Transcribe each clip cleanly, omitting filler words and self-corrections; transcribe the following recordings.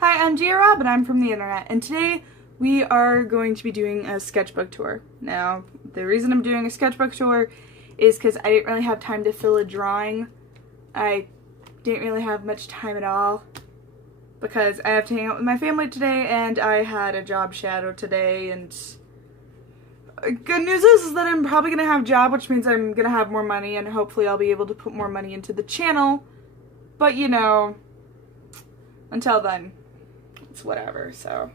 Hi, I'm GeoRob and I'm from the internet, and today we are going to be doing a sketchbook tour. Now, the reason I'm doing a sketchbook tour is because I didn't really have time to fill a drawing. I didn't really have much time at all because I have to hang out with my family today and I had a job shadow today, and good news is that I'm probably going to have a job, which means I'm going to have more money and hopefully I'll be able to put more money into the channel, but you know, until then, it's whatever. So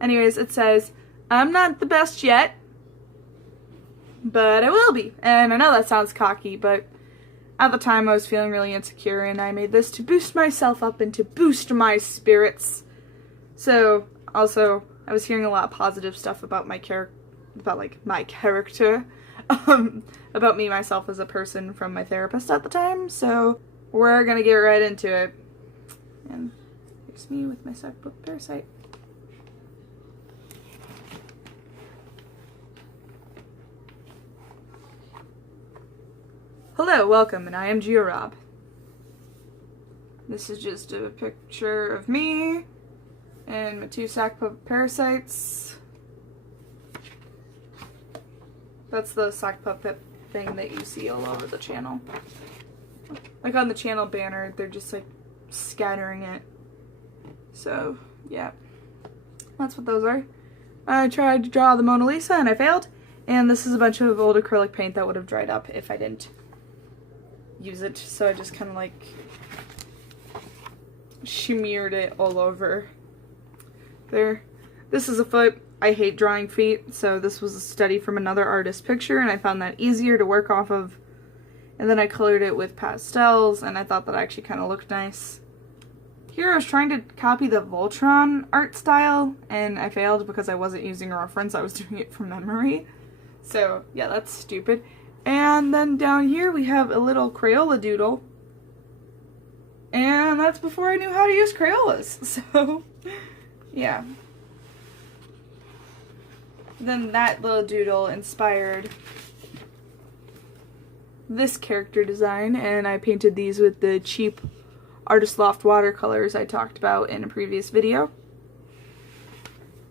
anyways, it says, I'm not the best yet, but I will be. And I know that sounds cocky, but at the time I was feeling really insecure and I made this to boost myself up and to boost my spirits. So also, I was hearing a lot of positive stuff about my character, about about me, myself as a person from my therapist at the time. So we're gonna get right into it. And here's me with my Sketchbook Parasite. Hello, welcome, and I am GeoRob. This is just a picture of me and my two sock puppet parasites. That's the sock puppet thing that you see all over the channel. Like on the channel banner, they're just like scattering it. So, yeah. That's what those are. I tried to draw the Mona Lisa and I failed. And this is a bunch of old acrylic paint that would have dried up if I didn't use it. So I just kind of like smeared it all over there. This is a foot. I hate drawing feet, so this was a study from another artist's picture and I found that easier to work off of. And then I colored it with pastels and I thought that actually kind of looked nice. Here I was trying to copy the Voltron art style and I failed because I wasn't using a reference, I was doing it from memory. So yeah, that's stupid. And then down here we have a little Crayola doodle. And that's before I knew how to use Crayolas, so yeah. Then that little doodle inspired this character design, and I painted these with the cheap Artist Loft watercolors I talked about in a previous video.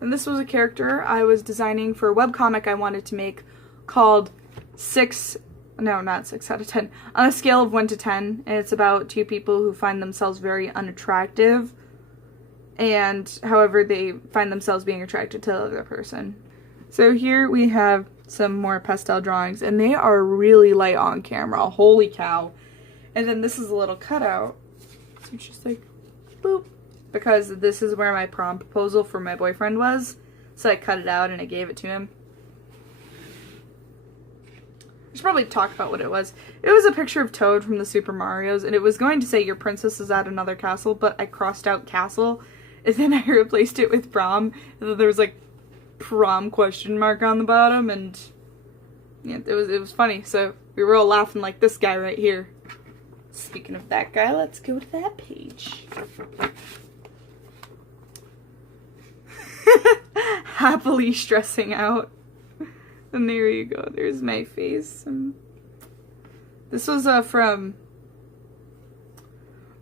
And this was a character I was designing for a webcomic I wanted to make called 6 out of 10, on a scale of 1 to 10, and it's about two people who find themselves very unattractive, and however they find themselves being attracted to the other person. So here we have some more pastel drawings, and they are really light on camera. Holy cow. And then this is a little cutout. So it's just like, boop. Because this is where my prom proposal for my boyfriend was. So I cut it out and I gave it to him. I should probably talk about what it was. It was a picture of Toad from the Super Marios, and it was going to say your princess is at another castle, but I crossed out castle, and then I replaced it with prom, and then there was like prom question mark on the bottom, and yeah, it was funny. So we were all laughing like this guy right here. Speaking of that guy, let's go to that page. Happily stressing out. And there you go. There's my face. This was from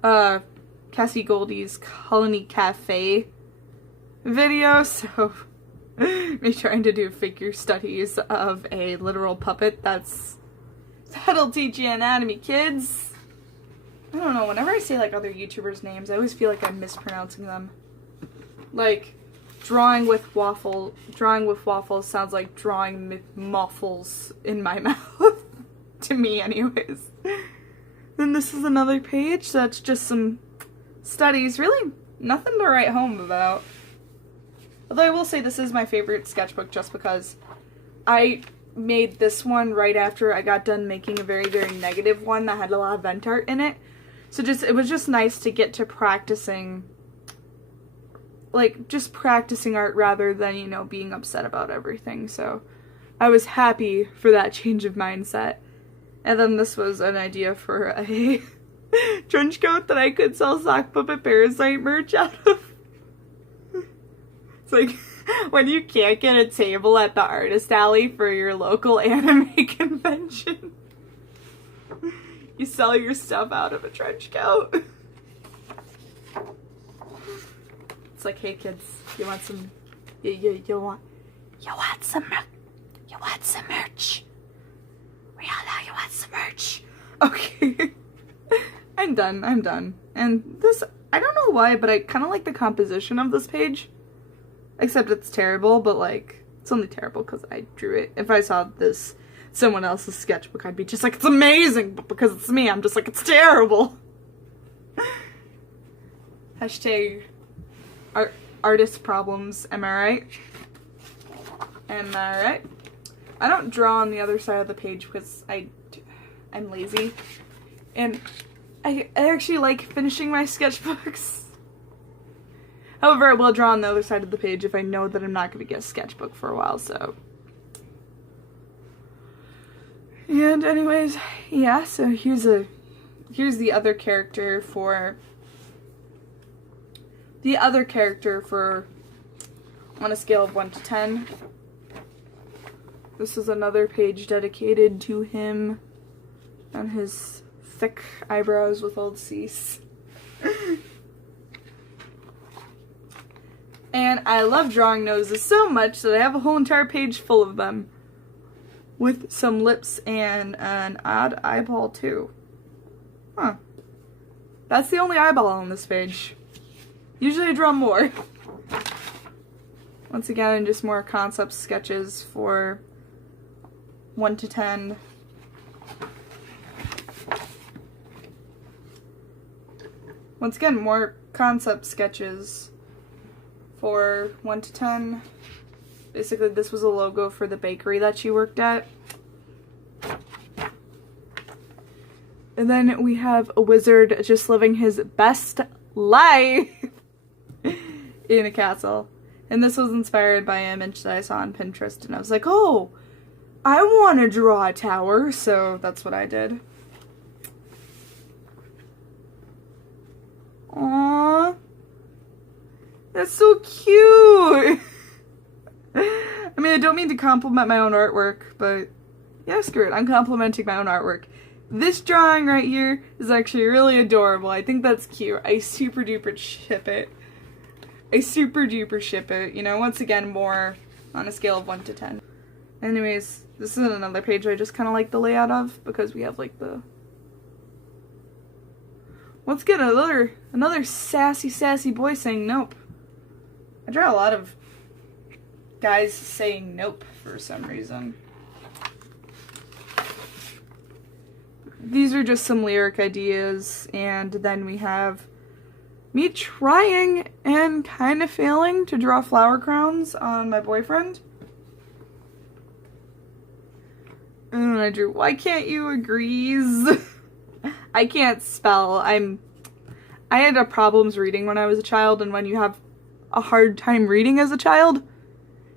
Cassie Goldie's Colony Cafe video, so me trying to do figure studies of a literal puppet. That'll teach you anatomy, kids. I don't know, whenever I say like other YouTubers' names, I always feel like I'm mispronouncing them. Like, drawing with waffles sounds like drawing muffles in my mouth. To me, anyways. Then this is another page that's just some studies. Really nothing to write home about. Although I will say this is my favorite sketchbook just because I made this one right after I got done making a very, very negative one that had a lot of vent art in it. So it was just nice to get to practicing, like, just practicing art rather than, you know, being upset about everything. So I was happy for that change of mindset. And then this was an idea for a trench coat that I could sell sock puppet parasite merch out of. It's like when you can't get a table at the artist alley for your local anime convention. You sell your stuff out of a trench coat. It's like, hey kids, you want some, you want some merch? Rihanna, you want some merch? Okay. I'm done. And this, I don't know why, but I kind of like the composition of this page. Except it's terrible, but like, it's only terrible because I drew it. If I saw this, someone else's sketchbook, I'd be just like, it's amazing, but because it's me, I'm just like, it's terrible. Hashtag artist problems, am I right? Am I right? I don't draw on the other side of the page because I'm lazy. And I actually like finishing my sketchbooks. However, I will draw on the other side of the page if I know that I'm not going to get a sketchbook for a while, so. And anyways, yeah, so here's the other character for on a scale of 1 to 10. This is another page dedicated to him and his thick eyebrows with old C's. And I love drawing noses so much that I have a whole entire page full of them. With some lips and an odd eyeball too. Huh. That's the only eyeball on this page. Usually I draw more. Once again, just more concept sketches for 1 to 10. Once again, more concept sketches for 1 to 10. Basically, this was a logo for the bakery that she worked at. And then we have a wizard just living his best life in a castle. And this was inspired by an image that I saw on Pinterest. And I was like, oh, I want to draw a tower. So that's what I did. Aww. That's so cute. I mean, I don't mean to compliment my own artwork, but yeah, screw it. I'm complimenting my own artwork. This drawing right here is actually really adorable. I think that's cute. I super duper ship it. You know, once again, more on a scale of 1 to 10. Anyways, this is another page I just kind of like the layout of because we have like the... Let's get another sassy boy saying nope. I draw a lot of guys saying nope for some reason. These are just some lyric ideas, and then we have me trying and kind of failing to draw flower crowns on my boyfriend. And I drew, why can't you agrees? I can't spell. I had problems reading when I was a child, and when you have a hard time reading as a child,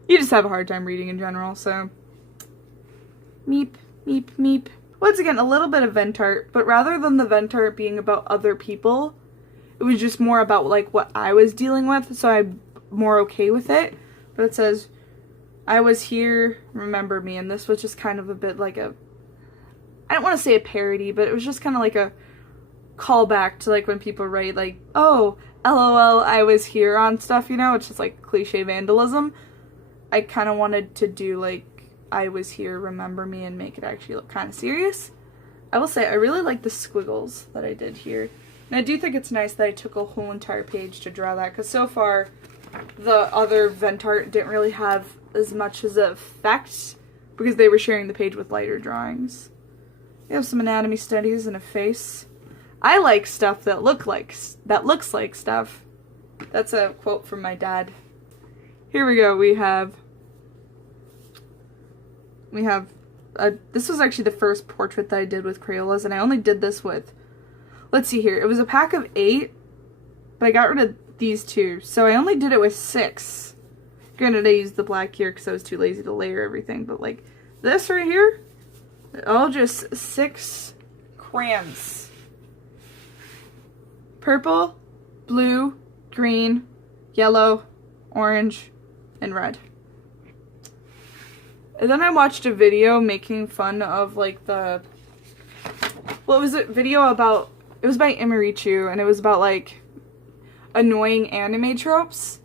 you just have a hard time reading in general, so. Meep, meep, meep. Once again, a little bit of vent art, but rather than the vent art being about other people, it was just more about like what I was dealing with, so I'm more okay with it. But it says, I was here, remember me, and this was just kind of a bit like a, I don't want to say a parody, but it was just kind of like a callback to like when people write like, oh, LOL, I was here on stuff, you know, it's just like cliche vandalism. I kind of wanted to do like, I was here, remember me, and make it actually look kind of serious. I will say, I really like the squiggles that I did here. And I do think it's nice that I took a whole entire page to draw that, because so far, the other vent art didn't really have as much as an effect, because they were sharing the page with lighter drawings. We have some anatomy studies and a face. I like stuff that looks like stuff. That's a quote from my dad. Here we go, we have this was actually the first portrait that I did with Crayolas, and I only did this with, let's see here, it was a pack of 8, but I got rid of these 2, so I only did it with 6. Granted, I used the black here because I was too lazy to layer everything, but like this right here, all just 6 crayons. Purple, blue, green, yellow, orange, and red. And then I watched a video making fun of like the, what was it, video about, it was by Imarichu, and it was about like annoying anime tropes.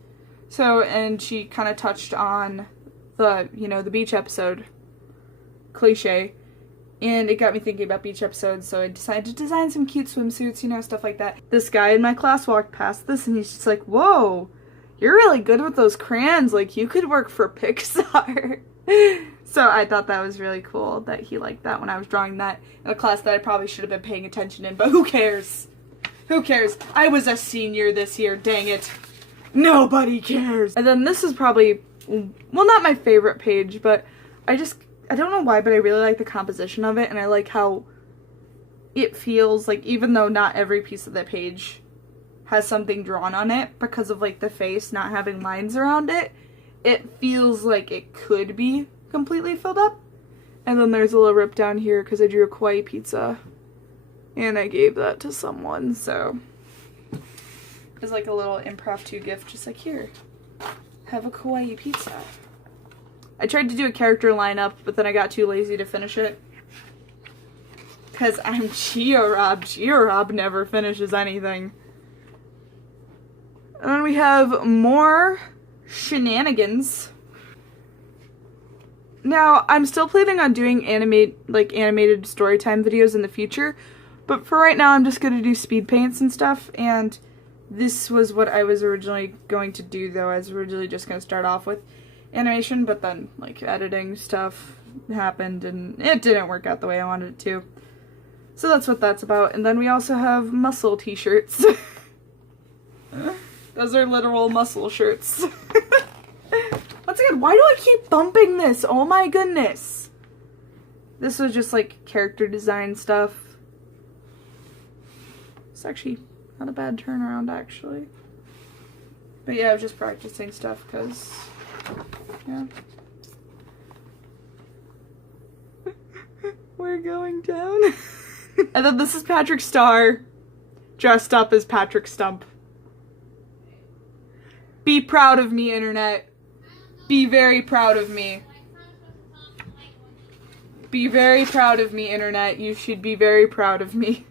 So, and she kind of touched on the, you know, the beach episode cliche. And it got me thinking about beach episodes, so I decided to design some cute swimsuits, you know, stuff like that. This guy in my class walked past this and he's just like, whoa, you're really good with those crayons. Like, you could work for Pixar. So I thought that was really cool that he liked that when I was drawing that in a class that I probably should have been paying attention in, but who cares? Who cares? I was a senior this year, dang it. Nobody cares. And then this is probably, well, not my favorite page, but I don't know why, but I really like the composition of it, and I like how it feels like, even though not every piece of the page has something drawn on it, because of like the face not having lines around it, it feels like it could be completely filled up. And then there's a little rip down here because I drew a kawaii pizza and I gave that to someone, so it's like a little impromptu gift, just like, here, have a kawaii pizza. I tried to do a character lineup, but then I got too lazy to finish it. Because I'm GeoRob. GeoRob never finishes anything. And then we have more shenanigans. Now, I'm still planning on doing animated storytime videos in the future, but for right now I'm just going to do speed paints and stuff, and this was what I was originally going to do, though. I was originally just going to start off with animation, but then, like, editing stuff happened, and it didn't work out the way I wanted it to. So that's what that's about. And then we also have muscle t-shirts. Those are literal muscle shirts. Once again, why do I keep bumping this? Oh my goodness. This was just, like, character design stuff. It's actually not a bad turnaround, actually. But yeah, I was just practicing stuff, because... yeah. We're going down. And then this is Patrick Star dressed up as Patrick Stump. Be proud of me, internet. Be very proud of me. Be very proud of me, internet. You should be very proud of me.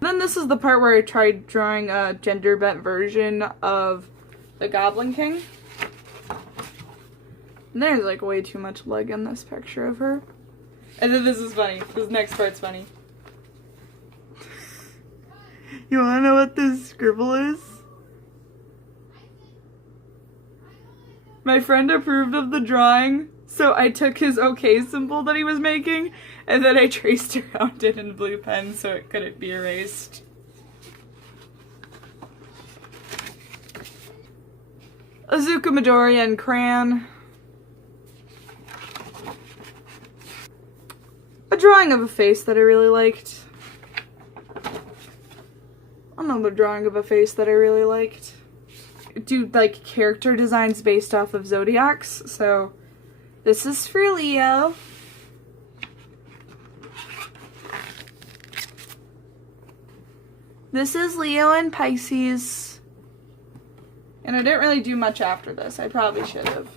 Then this is the part where I tried drawing a gender-bent version of the Goblin King. And there's like way too much leg in this picture of her. And then this is funny. This next part's funny. You wanna know what this scribble is? My friend approved of the drawing, so I took his okay symbol that he was making, and then I traced around it in blue pen so it couldn't be erased. Azuka Midoriya and Crayon. A drawing of a face that I really liked. Another drawing of a face that I really liked. Do like character designs based off of zodiacs, so this is for Leo. This is Leo and Pisces. And I didn't really do much after this. I probably should have.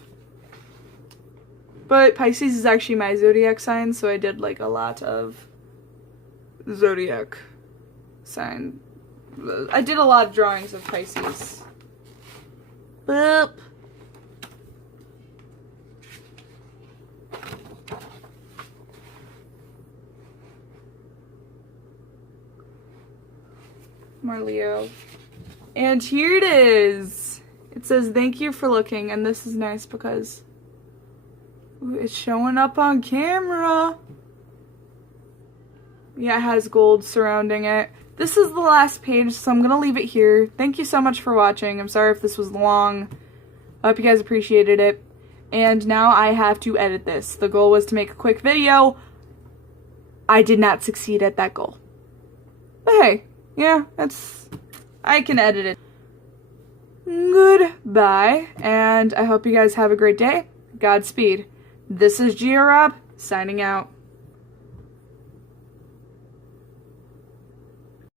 But Pisces is actually my zodiac sign, so I did like a lot of zodiac sign. I did a lot of drawings of Pisces. Boop. More Leo. And here it is. It says, thank you for looking, and this is nice because ooh, it's showing up on camera. Yeah, it has gold surrounding it. This is the last page, so I'm gonna leave it here. Thank you so much for watching. I'm sorry if this was long. I hope you guys appreciated it. And now I have to edit this. The goal was to make a quick video. I did not succeed at that goal. But hey, yeah, I can edit it. Goodbye, and I hope you guys have a great day. Godspeed. This is GeoRob, signing out.